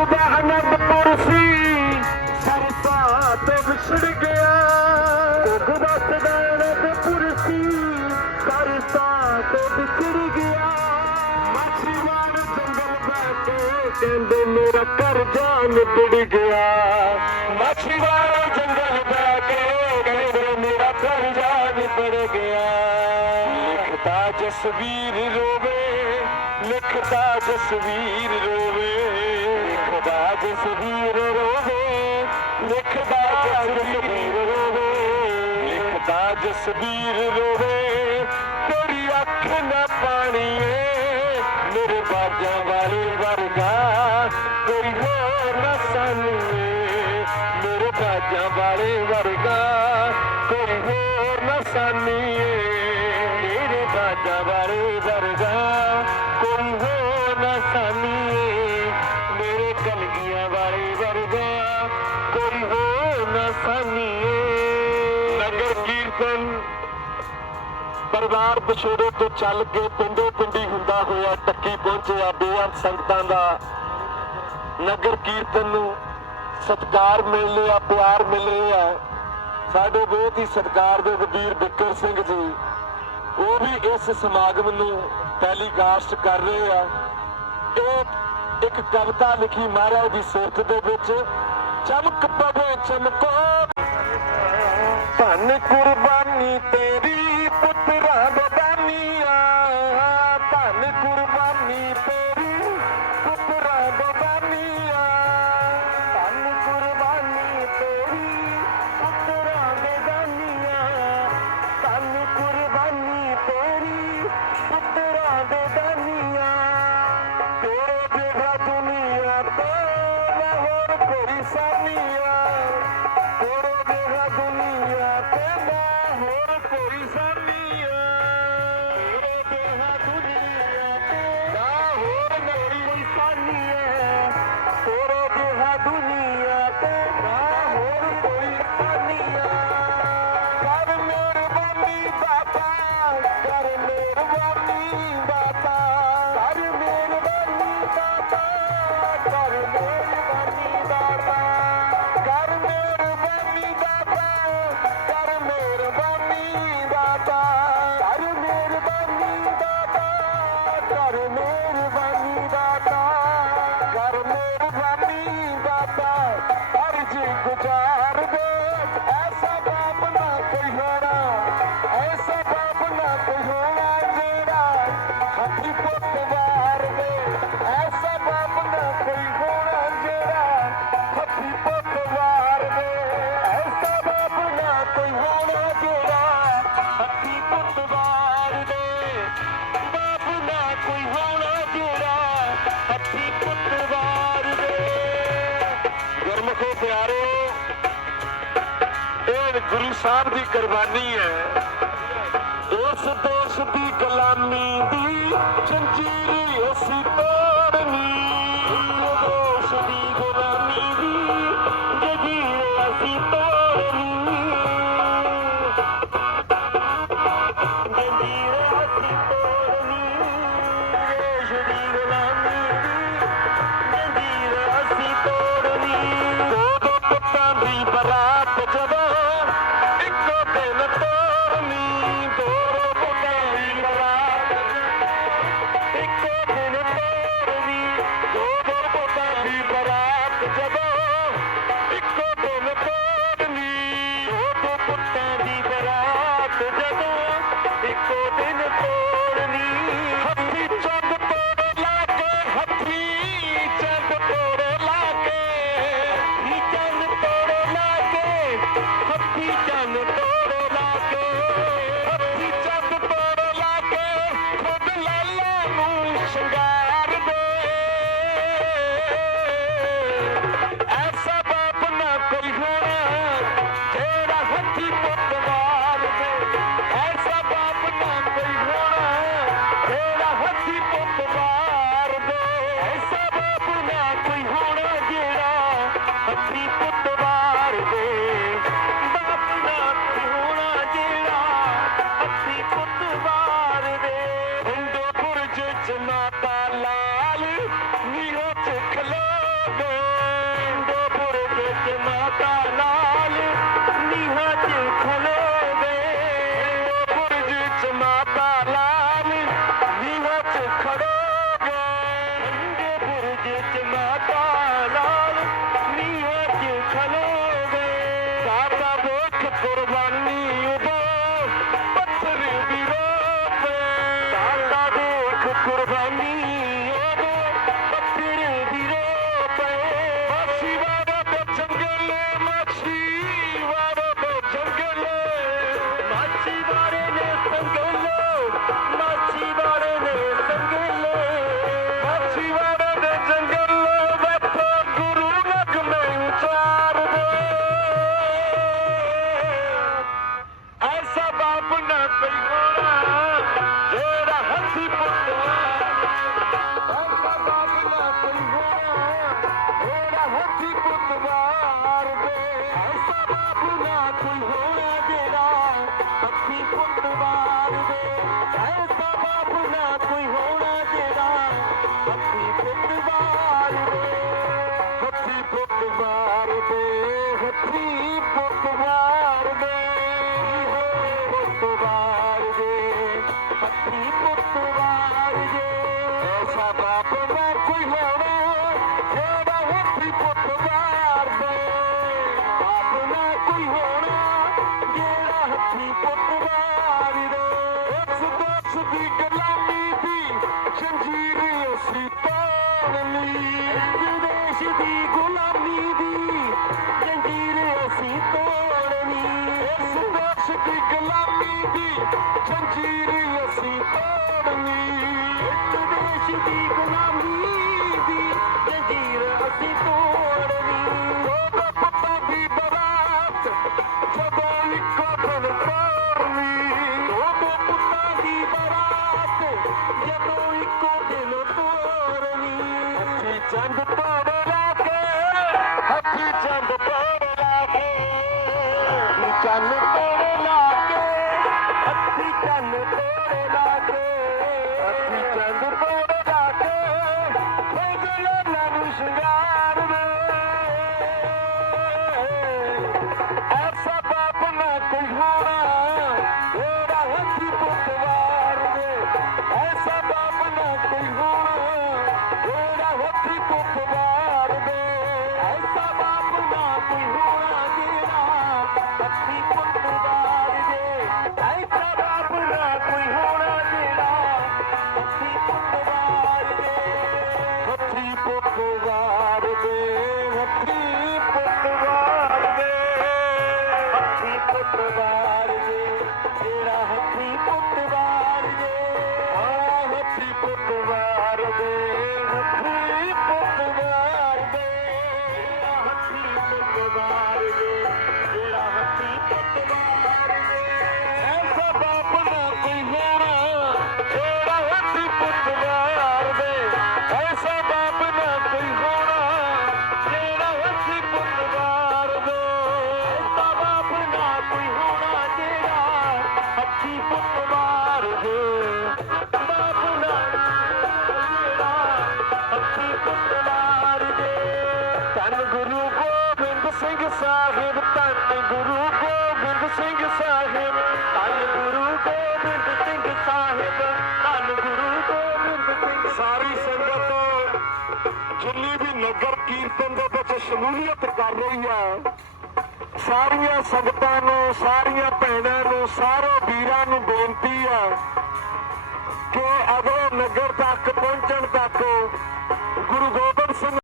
ਵਸਦਾ ਅਨੰਦਪੁਰ ਸੀ ਸਰਸਾ ਤੋਂ ਵਿਛੜ ਗਿਆ। ਕੋਗ ਵਸਦਾ ਅਨੰਦਪੁਰ ਸੀ ਸਰਸਾ ਤੋਂ ਵਿਛੜ ਗਿਆ। ਮੱਛੀਵਾਨ ਜੰਗਲ ਬੈਠੇ ਕਹਿੰਦੇ, ਮੇਰਾ ਘਰ ਜਾਨ ਪਿੜ ਗਿਆ। ਮੱਛੀਵਾਨ ਜੰਗਲ ਬੈਠੇ ਕਹਿੰਦੇ, ਮੇਰਾ ਘਰ ਜਾਨ ਪਿੜ ਗਿਆ। ਲਿਖਦਾ ਜਸਵੀਰ ਰੋਵੇ ਲਿਖਦਾ ਜਸਵੀਰ ਰੋਵੇ। ਵੇਖਦਾ ਜਸਵੀਰ ਰੋਵੇ ਵੇਖਦਾ ਜਸਵੀਰ ਰੋਵੇ, ਲਿਖਦਾ ਜਸਵੀਰ ਰੋਵੇ, ਤੇਰੀ ਅੱਖ ਨਾ ਪਾਣੀਏ, ਮੇਰੇ ਬਾਜਾਂ ਵਾਲੀ ਪਿਆਰੇ ਵਰਗਾ ਕੋਈ ਹੋ ਨਾ ਸਾਨੀਏ। ਨਗਰ ਕੀਰਤਨ ਪਰਿਵਾਰ ਵਿਛੋੜੇ ਤੋਂ ਚੱਲ ਕੇ ਪਿੰਡੋ ਪਿੰਡੀ ਹੁੰਦਾ ਹੋਇਆ ਟੱਕੀ ਪਹੁੰਚਿਆ ਬੇਅੰਤ ਸੰਗਤਾਂ ਦਾ। ਨਗਰ ਕੀਰਤਨ ਨੂੰ ਸਤਕਾਰ ਮਿਲ ਰਿਹਾ, ਪਿਆਰ ਮਿਲ ਰਿਹਾ ਸਾਡੇ ਬਹੁਤ ਹੀ ਸਤਕਾਰ ਦੇ ਵਜ਼ੀਰ ਬਿੱਕਰ ਸਿੰਘ ਜੀ, ਉਹ ਵੀ ਇਸ ਸਮਾਗਮ ਨੂੰ ਟੈਲੀਕਾਸਟ ਕਰ ਰਹੇ ਆ। ਇੱਕ ਕਵਿਤਾ ਲਿਖੀ ਮਹਾਰਾਜ ਦੀ ਸਿਫਤ ਦੇ ਵਿੱਚ ਚਮਕ ਪਵੇ ਚਮਕੋ ਧੰਨ ਕੁਰਬਾਨੀ ਤੇ ਗੁਰੂ ਸਾਹਿਬ ਦੀ ਕੁਰਬਾਨੀ ਹੈ। ਉਸ ਦੇਸ਼ ਦੀ ਕਲਾਮੀ ਦੀ ਪੁੱਤਵਾਰ ਦੇ ਸਭ ਆਪਣਾ ਕੋਈ ਹੋਣਾ ਜਿਹੜਾ ਅੱਖੀ ਪੁੱਤਵਾਰ ਇਸ ਦੀ ਗੁਲਾਮੀ ਦੀ ਜ਼ੰਜੀਰ ਅਸੀਂ ਤੋੜ ਲਈ। ਵਿਦੇਸ਼ ਦੀ ਗੁਲਾਮੀ ਦੀ ਜ਼ੰਜੀਰ ਅਸੀਂ ਤੋੜ ਲਈ। ਇਸ ਦੇਸ਼ ਦੀ ਗੁਲਾਮੀ ਦੀ ਜ਼ੰਜੀਰ ਅਸੀਂ ਤੋੜ ਲਈ। ਇਸ ਦੇਸ਼ ਦੀ ਗੁਲਾਮੀ ਦੀ ਜ਼ੰਜੀਰ ਅਸੀਂ ਤੋੜ John bye ਜਿੰਨੀ ਵੀ ਨਗਰ ਕੀਰਤਨ ਦੇ ਵਿੱਚ ਸ਼ਮੂਲੀਅਤ ਕਰ ਰਹੀ ਹੈ, ਸਾਰੀਆਂ ਸੰਗਤਾਂ ਨੂੰ, ਸਾਰੀਆਂ ਭੈਣਾਂ ਨੂੰ, ਸਾਰੇ ਵੀਰਾਂ ਨੂੰ ਬੇਨਤੀ ਹੈ ਕਿ ਅਬੋ ਨਗਰ ਤੱਕ ਪਹੁੰਚਣ ਤੱਕ ਗੁਰੂ ਗੋਬਿੰਦ ਸਿੰਘ